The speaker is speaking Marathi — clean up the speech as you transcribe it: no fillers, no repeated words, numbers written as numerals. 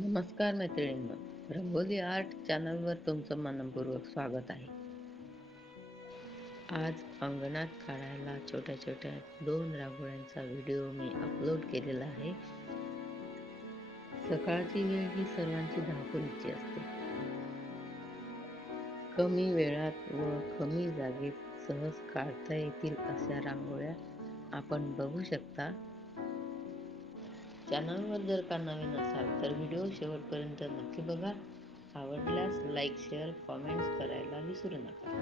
नमस्कार मैत्रिणींनो, रंगोली आर्ट चॅनलवर तुमचं मनपूर्वक स्वागत आहे. आज अंगणात काढायला छोट्या छोट्या 2 रांगोळ्यांचा व्हिडिओ मी अपलोड केलेला आहे. सकाळची वेळ ही सर्वांची धावपळीची असते. कमी वेळात व कमी जागेत सहज काढता येतील अशा रांगोळ्या आपण बघू शकता. चॅनलवर जर का नवीन असाल तर व्हिडिओ शेवटपर्यंत नक्की बघा. आवडल्यास लाईक, शेअर, कॉमेंट्स करायला विसरू नका.